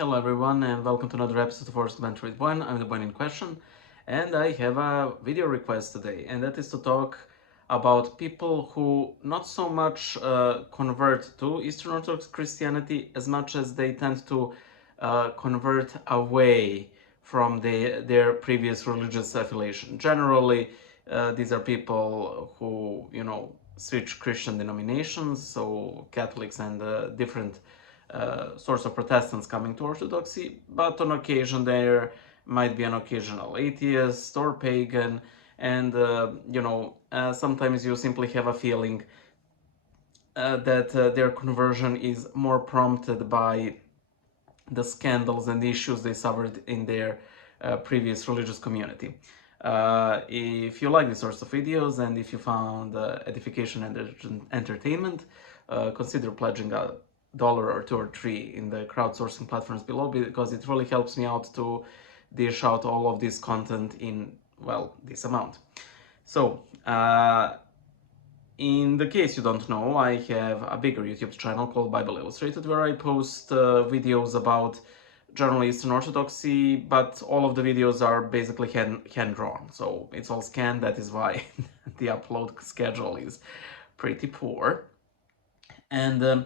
Hello everyone and welcome to another episode of Orthodox Christianity with One. I'm the one in question and I have a video request today, and that is to talk about people who not so much convert to Eastern Orthodox Christianity as much as they tend to convert away from their previous religious affiliation. Generally, these are people who, switch Christian denominations, so Catholics and different sorts of Protestants coming to Orthodoxy, but on occasion there might be an occasional atheist or pagan, and sometimes you simply have a feeling that their conversion is more prompted by the scandals and issues they suffered in their previous religious community. If you like these sorts of videos and if you found edification and entertainment, consider pledging $1 or $2 or $3 in the crowdsourcing platforms below, because it really helps me out to dish out all of this content in, well, this amount. So, in the case you don't know, I have a bigger YouTube channel called Bible Illustrated, where I post videos about general Eastern Orthodoxy, but all of the videos are basically hand-drawn, so it's all scanned. That is why the upload schedule is pretty poor. And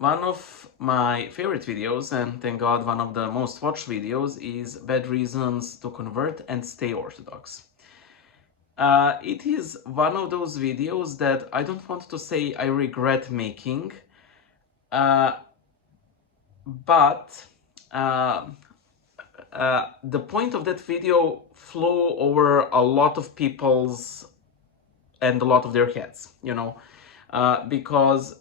one of my favorite videos, and thank God one of the most watched videos, is Bad Reasons to Convert and Stay Orthodox. It is one of those videos that I don't want to say I regret making, but the point of that video flew over a lot of people's and a lot of their heads, because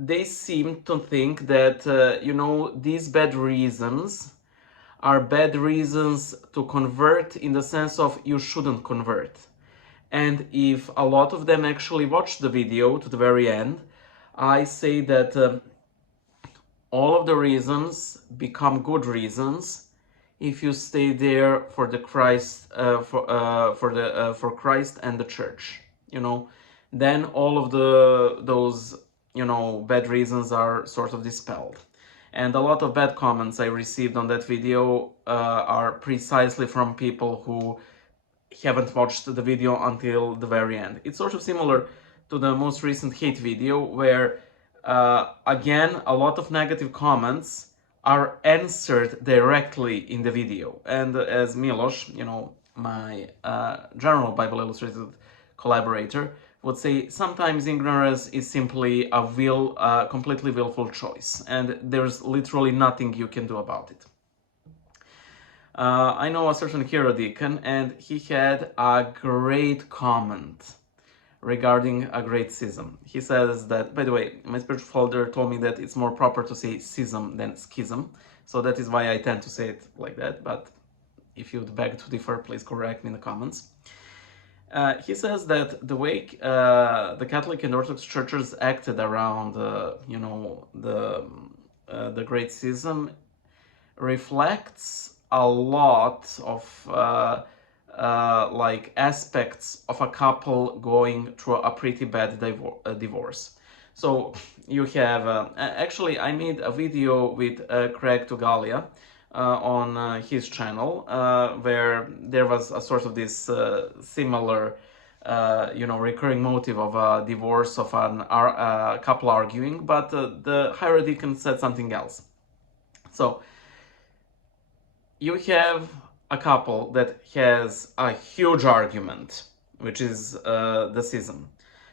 they seem to think that, these bad reasons are bad reasons to convert, in the sense of you shouldn't convert. And if a lot of them actually watch the video to the very end, I say that all of the reasons become good reasons if you stay there for the Christ, for Christ and the Church. Then all of those bad reasons are sort of dispelled. And a lot of bad comments I received on that video are precisely from people who haven't watched the video until the very end. It's sort of similar to the most recent hate video, where again a lot of negative comments are answered directly in the video. And as Milos, my general Bible Illustrated collaborator, would say, sometimes ignorance is simply a completely willful choice, and there's literally nothing you can do about it. I know a certain hero deacon, and he had a great comment regarding a great schism. He says that, by the way, my spiritual father told me that it's more proper to say schism than schism, so that is why I tend to say it like that, but if you'd beg to differ, please correct me in the comments. He says that the way the Catholic and Orthodox churches acted around, the Great Schism reflects a lot of aspects of a couple going through a pretty bad divorce. So you have, actually I made a video with Craig Tugalia on his channel, where there was a sort of this similar recurring motive of a divorce of a couple arguing, but the higher deacon said something else. So you have a couple that has a huge argument, which is the schism.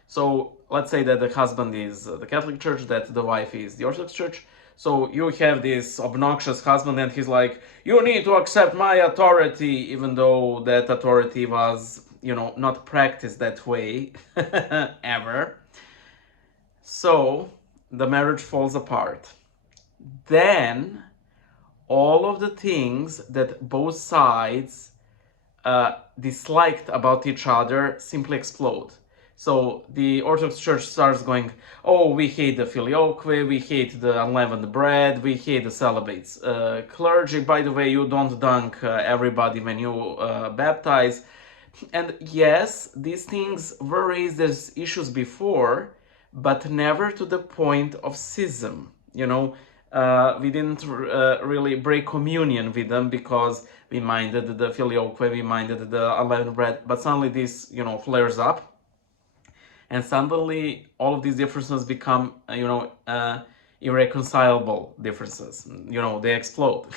So let's say that the husband is the Catholic Church, that the wife is the Orthodox Church. So you have this obnoxious husband, and he's like, you need to accept my authority, even though that authority was, not practiced that way ever. So the marriage falls apart. Then all of the things that both sides disliked about each other simply explode. So the Orthodox Church starts going, oh, we hate the filioque, we hate the unleavened bread, we hate the celibates. Clergy, by the way, you don't dunk everybody when you baptize. And yes, these things were raised as issues before, but never to the point of schism. we didn't really break communion with them because we minded the filioque, we minded the unleavened bread. But suddenly this, flares up, and suddenly all of these differences become, irreconcilable differences. They explode.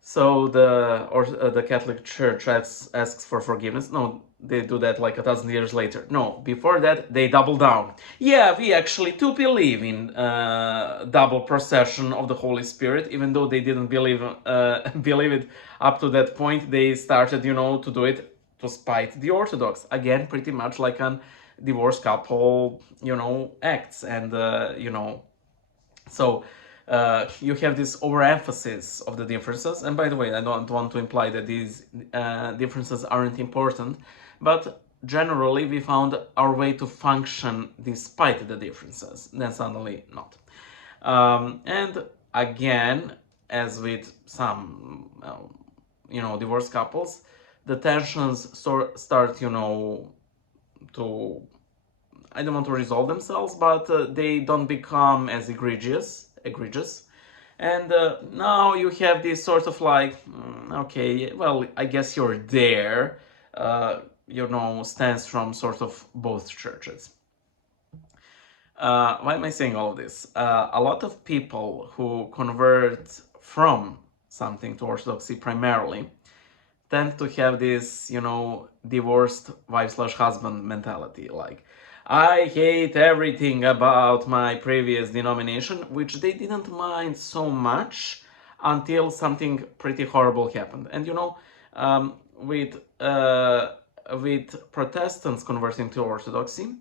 So the Catholic Church asks for forgiveness. No, they do that like 1,000 years later. No, before that they double down. Yeah, we actually do believe in double procession of the Holy Spirit, even though they didn't believe believe it up to that point. They started, to do it to spite the Orthodox. Again, pretty much like a divorced couple, acts, and so you have this overemphasis of the differences. And by the way, I don't want to imply that these differences aren't important, but generally we found our way to function despite the differences. Then suddenly not. And again, as with some, divorced couples, the tensions start, to, I don't want to resolve themselves, but they don't become as egregious. And now you have this sort of like, okay, well, I guess you're there, stance from sort of both churches. Why am I saying all of this? A lot of people who convert from something to Orthodoxy primarily tend to have this, divorced wife/husband mentality. Like, I hate everything about my previous denomination, which they didn't mind so much until something pretty horrible happened. And with Protestants converting to Orthodoxy,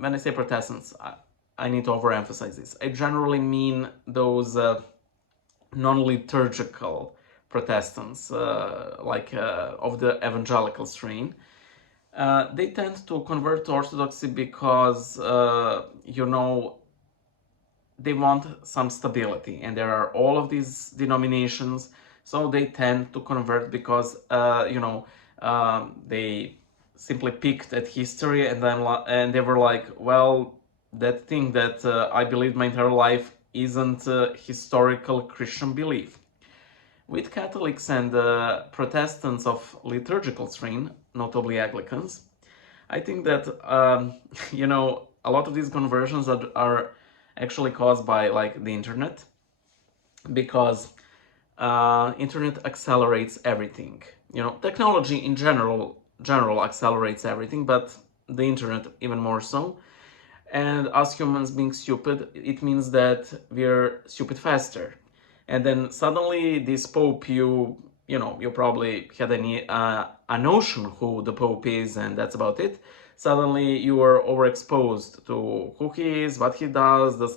when I say Protestants, I need to overemphasize this. I generally mean those non-liturgical Protestants, of the evangelical strain. They tend to convert to Orthodoxy because, they want some stability, and there are all of these denominations, so they tend to convert because, they simply picked at history, and they were like, well, that thing that I believed my entire life isn't historical Christian belief. With Catholics and Protestants of liturgical strain, notably Anglicans, I think that a lot of these conversions are actually caused by like the internet, because internet accelerates everything. Technology in general accelerates everything, but the internet even more so. And us humans being stupid, it means that we're stupid faster. And then suddenly this Pope, you probably had a notion who the Pope is, and that's about it. Suddenly you are overexposed to who he is, what he does, the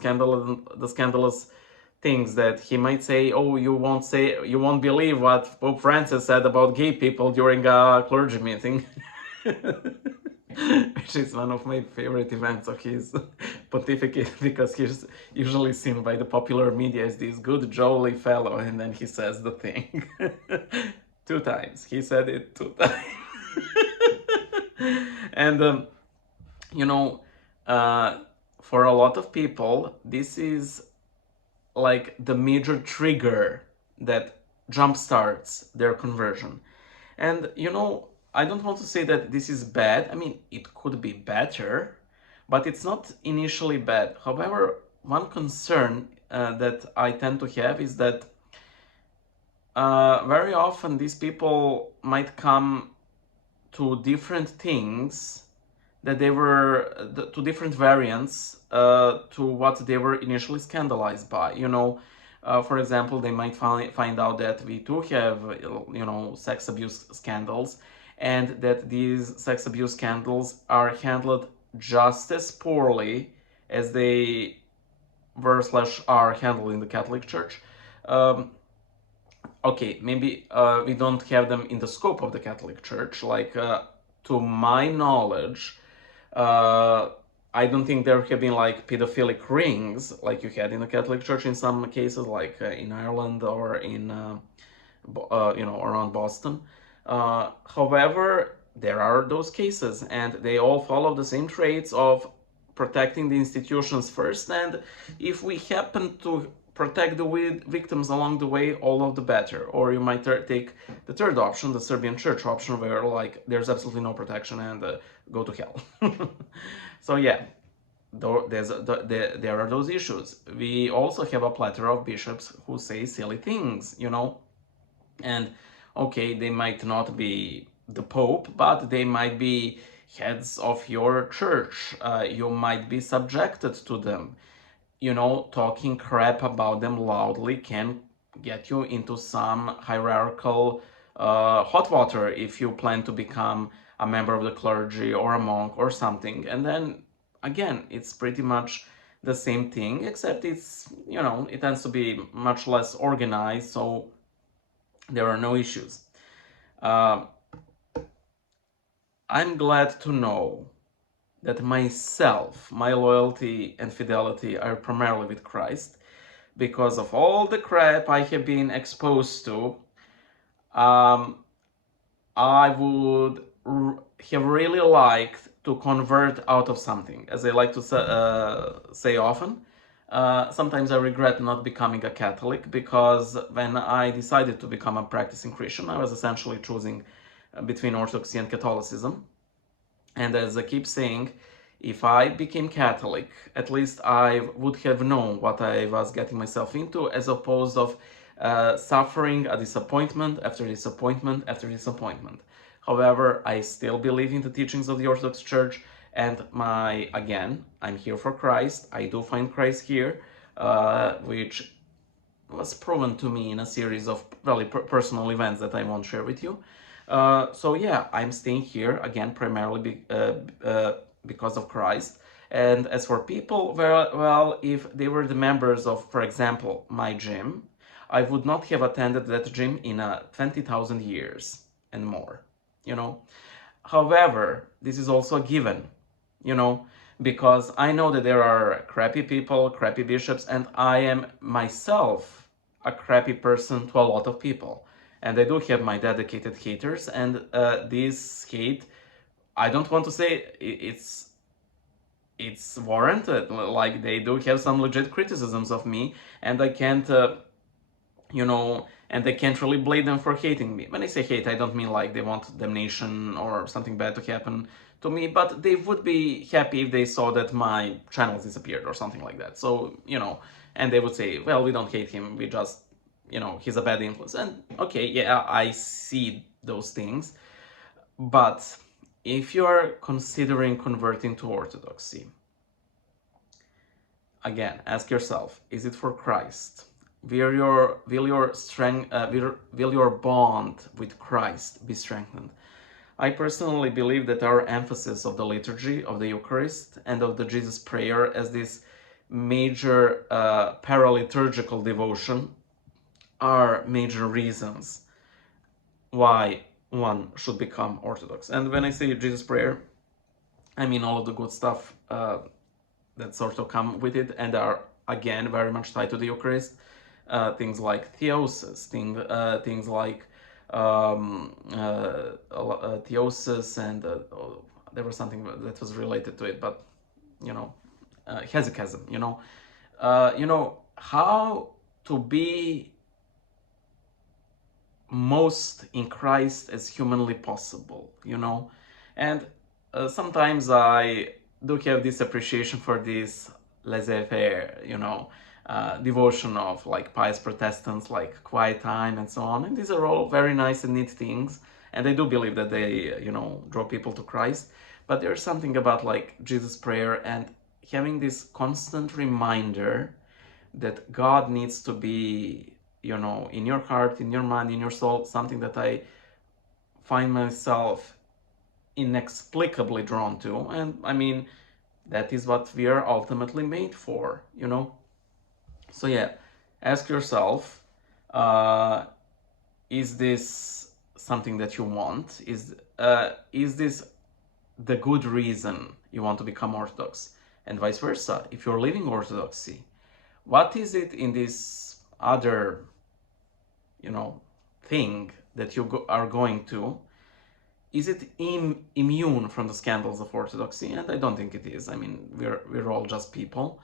scandalous things that he might say. Oh, you won't believe what Pope Francis said about gay people during a clergy meeting. Which is one of my favorite events of his pontificate, because he's usually seen by the popular media as this good, jolly fellow, and then he says the thing. 2 times. He said it 2 times. And, for a lot of people, this is like the major trigger that jumpstarts their conversion. And I don't want to say that this is bad. I mean, it could be better, but it's not initially bad. However, one concern that I tend to have is that very often these people might come to different things, that they were to different variants to what they were initially scandalized by. For example, they might find out that we do have, sex abuse scandals, and that these sex abuse scandals are handled just as poorly as they were/are handled in the Catholic Church. Okay, maybe we don't have them in the scope of the Catholic Church. Like, to my knowledge, I don't think there have been like pedophilic rings like you had in the Catholic Church in some cases, like in Ireland or in, around Boston. However, there are those cases, and they all follow the same traits of protecting the institutions first, and if we happen to protect the victims along the way, all of the better. Or you might take the third option, the Serbian church option, where like there's absolutely no protection and go to hell. So yeah, there are those issues. We also have a plethora of bishops who say silly things, and okay, they might not be the Pope, but they might be heads of your church. You might be subjected to them. Talking crap about them loudly can get you into some hierarchical hot water if you plan to become a member of the clergy or a monk or something. And then again, it's pretty much the same thing, except it tends to be much less organized, so there are no issues. I'm glad to know that my loyalty and fidelity are primarily with Christ. Because of all the crap I have been exposed to, I would have really liked to convert out of something. As I like to say often, sometimes I regret not becoming a Catholic, because when I decided to become a practicing Christian, I was essentially choosing between Orthodoxy and Catholicism. And as I keep saying, if I became Catholic, at least I would have known what I was getting myself into, as opposed of suffering a disappointment after disappointment after disappointment. However, I still believe in the teachings of the Orthodox Church, and I'm here for Christ. I do find Christ here, which was proven to me in a series of very personal events that I won't share with you. So yeah, I'm staying here again primarily because of Christ. And as for people, well, if they were the members of, for example, my gym, I would not have attended that gym in 20,000 years and more, However, this is also a given, because I know that there are crappy people, crappy bishops, and I am myself a crappy person to a lot of people. And I do have my dedicated haters, and this hate, I don't want to say it's warranted. Like, they do have some legit criticisms of me, and I can't, and I can't really blame them for hating me. When I say hate, I don't mean like they want damnation or something bad to happen to me, but they would be happy if they saw that my channels disappeared or something like that. So, and they would say, well, we don't hate him, we just, he's a bad influence. And okay, yeah, I see those things. But if you're considering converting to Orthodoxy, again, ask yourself, is it for Christ? Will your bond with Christ be strengthened? I personally believe that our emphasis of the liturgy, of the Eucharist, and of the Jesus prayer as this major paraliturgical devotion are major reasons why one should become Orthodox. And when I say Jesus prayer, I mean all of the good stuff that sort of come with it and are, again, very much tied to the Eucharist. Things like theosis, things like theosis, and there was something that was related to it, but hesychasm. How to be most in Christ as humanly possible, and sometimes I do have this appreciation for this laissez-faire, devotion of like pious Protestants, like quiet time and so on. And these are all very nice and neat things. And I do believe that they, draw people to Christ. But there's something about like Jesus prayer and having this constant reminder that God needs to be, in your heart, in your mind, in your soul, something that I find myself inexplicably drawn to. And I mean, that is what we are ultimately made for, So yeah, ask yourself, is this something that you want? Is this the good reason you want to become Orthodox? And vice versa, if you're living Orthodoxy, what is it in this other, thing that you are going to? is it immune from the scandals of Orthodoxy? And I don't think it is. I mean, we're all just people.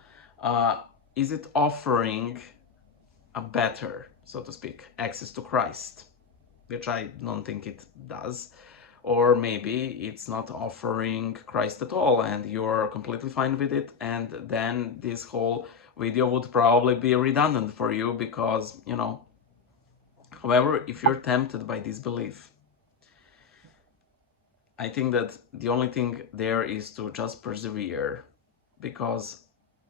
Is it offering a better, so to speak, access to Christ? Which I don't think it does. Or maybe it's not offering Christ at all and you're completely fine with it, and then this whole video would probably be redundant for you because, you know. However, if you're tempted by this belief, I think that the only thing there is to just persevere, because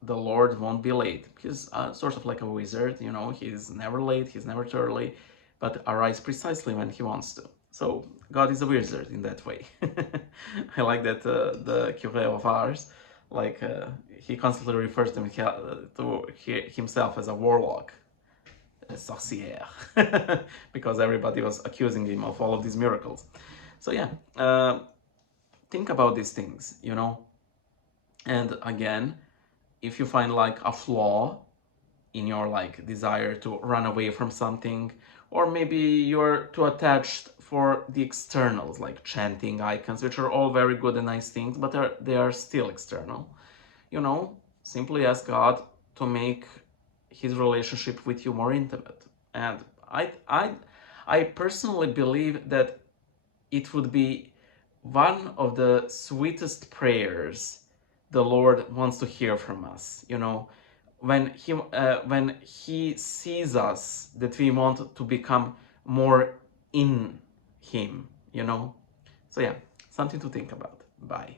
the Lord won't be late. He's sort of like a wizard, you know, he's never late, he's never too early, but arrives precisely when he wants to. So God is a wizard in that way. I like that the curé of ours, like he constantly refers to himself as a warlock, a sorcière, because everybody was accusing him of all of these miracles. So yeah, think about these things, you know. And again, if you find like a flaw in your like desire to run away from something, or maybe you're too attached for the externals like chanting icons, which are all very good and nice things, but they are still external, you know, simply ask God to make his relationship with you more intimate. And I personally believe that it would be one of the sweetest prayers the Lord wants to hear from us. You know, when he sees us, that we want to become more in him. You know, so yeah, something to think about. Bye.